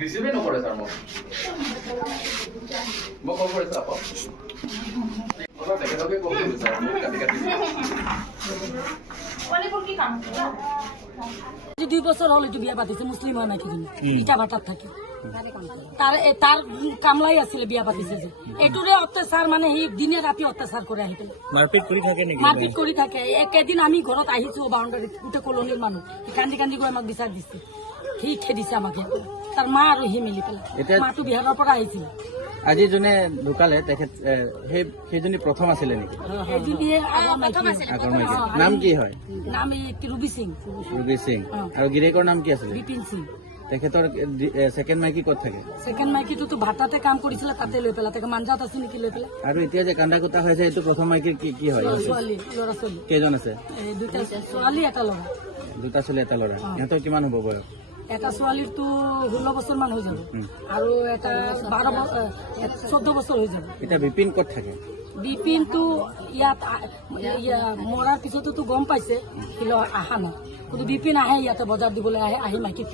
ৰিচিভে নকৰে ছাৰ মই কল কৰিছোঁ আকৌ তেখেতকে কল কৰিছোঁ ছাৰ মোক কাটি কাটি 2 বছৰ হল এইটো বিয়া পাতিছে মুছলিম হয় নাকি ইটা ভাটাত থাকে তাৰ কামলাই আছিলে বিয়া পাতিছে যে এইটোৰে অত্যাচাৰ মানে সি দিনে ৰাতি অত্যাচাৰ কৰে আহি পেলাই মাৰপিট কৰি থাকে একেদিন আমি ঘৰত আহিছো বাউণ্ডাৰীত গোটেই কলনীৰ মানুহ কান্দি কান্দি গৈ আমাক বিচাৰ দিছে সি খেদিছে আমাকে তাৰ মা আৰু সি মিলি পেলাই মাটো বিহাৰৰ পৰা আহিছিল আজি যোনে ঢুকালে তেখেত সেইজনী প্ৰথম আছিলে নেকি নাম কি হয় নাম ৰুবি সিং আৰু গিৰিয়েকৰ নাম কি আছিলে বিপিন সিং তেখেতৰ ছেকেণ্ড মাইকী ক'ত থাকে ছেকেণ্ড মাইকীটো ভাটাতে কাম কৰিছিলে তাতে লৈ পেলাই তাকে মাঞ্জাত আছে নেকি লৈ পেলাই আৰু এতিয়া যে কান্দা কুটা হৈছে এইটো প্ৰথম মাইকীৰ কি হয় ছোৱালী ল'ৰা ছোৱালী কেইজন আছে দুটা ছোৱালী এটা ল'ৰা দুটা ছোৱালী এটা ল'ৰা সিহঁতৰ কিমান হ'ব বয়স এটা ছোৱালীৰতো 16 বছৰ মান হৈ যাব আৰু এটা 14 বছৰ হৈ যাব এতিয়া বিপিন ক'ত থাকে বিপিনটো ইয়াত মৰাৰ পিছতো গম পাইছে কিন্তু অহা নাই কিন্তু বিপিন আহে ইয়াতে বজাৰ দিবলৈ আহে আহি মাইকীক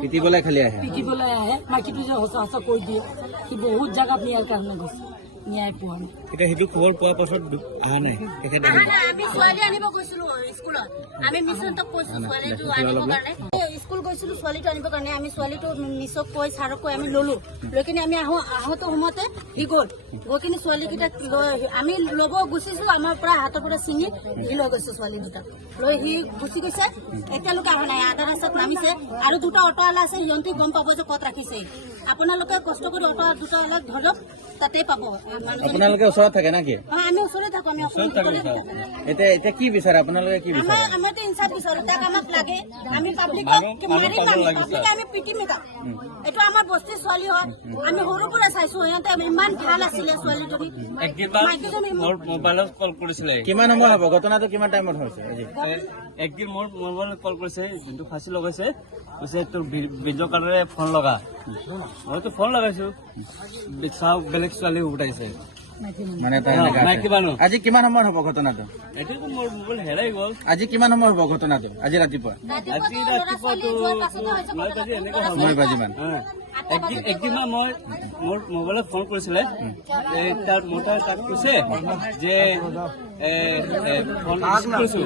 পিটিবলৈ খালি আহে পিটিবলৈ আহে মাইকীটো যে সঁচা সঁচা কৈ দিয়ে সি বহুত জাগাত নিয়াৰ কাৰণে গৈছে ন্যায় পোৱা নাই এতিয়া সেইটো খবৰ পোৱাৰ পাছত অহা নাই আমি ছোৱালী আনিব গৈছিলো স্কুলত আমি মিছনতক কৈছো ছোৱালীটো আনিব কাৰণে স্কুল গৈছিলো ছোৱালীটো আনিব কাৰণে আমি ছোৱালীটো মিছক কৈ ছাৰক কৈ আমি ললো লৈ কিনে আমি আহোঁতে সময়তে সি গ'ল গৈ কিনে ছোৱালীকেইটাক আমি ল'ব গুচিছো আমাৰ পৰা হাতৰ পৰা ছিঙি সি লৈ গৈছে ছোৱালী দুটাক লৈ সি গুচি গৈছে এতিয়ালৈকে অহা নাই আধা ৰাস্তাত নামিছে আৰু দুটা অটোৱালা আছে সিহঁতে গম পাব যে ক'ত ৰাখিছে আপোনালোকে কষ্ট কৰি অটো দুটা অলপ ধৰক তাতে পাব আপোনালোকে ওচৰত থাকে নেকি আমি ওচৰতে থাকো আমি এতিয়া কি বিচাৰে আপোনালোকে কি বিচাৰে আমাৰতো ইনচাফ বিচাৰো তাক আমাক লাগে আমি পাব্লিকক আমি পিটিম এটা এইটো আমাৰ বস্তিৰ ছোৱালী হয় আমি সৰুৰ পৰা চাইছো সিহঁতে ইমান ভাল আছিলে ছোৱালীজনী মোৰ মোবাইলত কল কৰিছিলে কিমান সময় হ'ব ঘটনাটো কিমান টাইমত হৈছে একদিন মোৰ মোবাইলত কল কৰিছে যোনটো ফাঁচি লগাইছে কৈছে তোৰ বিজৰ কাৰণে ফোন লগা মইতো ফোন লগাইছো চাওক বেলেগ ছোৱালী উঠাইছে মানে আজি কিমান সময় হ'ব ঘটনাটো এইটো মোৰ মোবাইল হেৰাই গ'ল আজি কিমান সময় হ'ব ঘটনাটো আজি ৰাতিপুৱা 9 বাজিমান একদিন মই মোৰ মোবাইলত ফোন কৰিছিলে তাৰ তাক কৈছে যে ফোন কৰিছো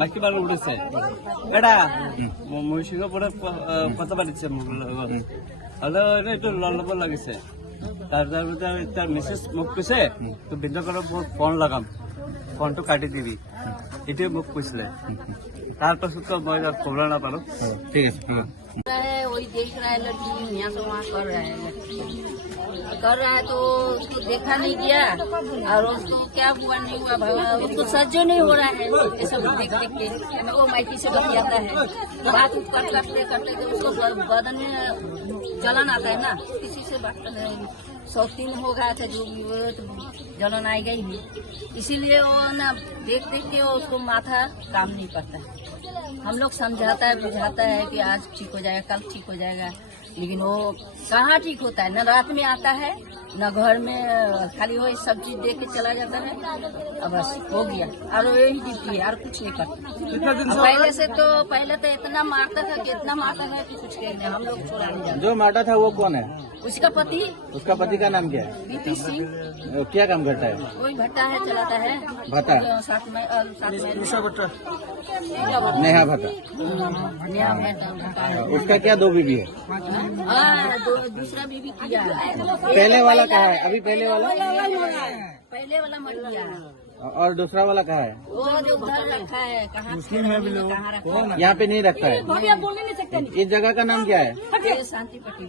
বাকী বাৰু উঠিছে এটা মই সিংহৰ পৰা কথা পাতিছে মোৰ লগত হ'লেও এইটো ল'ব লাগিছে তাৰ মেছেজ মোক কৈছে তোৰ বিদ্যালয়ৰ ফোন লগাম ফোনটো কাটি দিবি এইটোৱে মোক কৈছিলে তাৰ পাছততো মই খবৰ নাপালো ঠিক আছে वही देख रहा है लड़की यहाँ से वहाँ कर रहा है तो उसको देखा नहीं गया और उसको क्या हुआ नहीं हुआ उसको सज्जो नहीं हो रहा है ये सब देख के वो माइकी से बतियाता है बात करते उसको बदन में जलन आता है ना किसी से बात करने 100 हो गया था जो जलन आएगा ही इसीलिए वो ना देख के उसको माथा काम नहीं करता है हम लोग समझाता है बुझाता है कि आज ठीक हो जाएगा कल ठीक हो जाएगा लेकिन वो कहाँ ठीक होता है न रात में आता है न घर में खाली वही सब्जी दे के चला जाता है अब बस हो गया और यही ड्यूटी है और कुछ नहीं करता पहले तो इतना मारता था कि इतना मारता था कि कुछ कहने हम लोग छोड़ा नहीं जाते जो मारता था वो कौन है उसका पति का नाम क्या है बीपी सिंह क्या काम करता है वही भट्टा है चलाता है भट्टा साथ में नेहा भट्टा उसका क्या 2 बीबी है दूसरा बीबी किया पहले वाला कहाँ है अभी पहले वाला मर गया और दूसरा वाला कहाँ है वो जो घर रखा है कहाँ रखा है यहाँ पे नहीं रखता है बोलने नहीं सकते इस जगह का नाम क्या है शांति पट्टी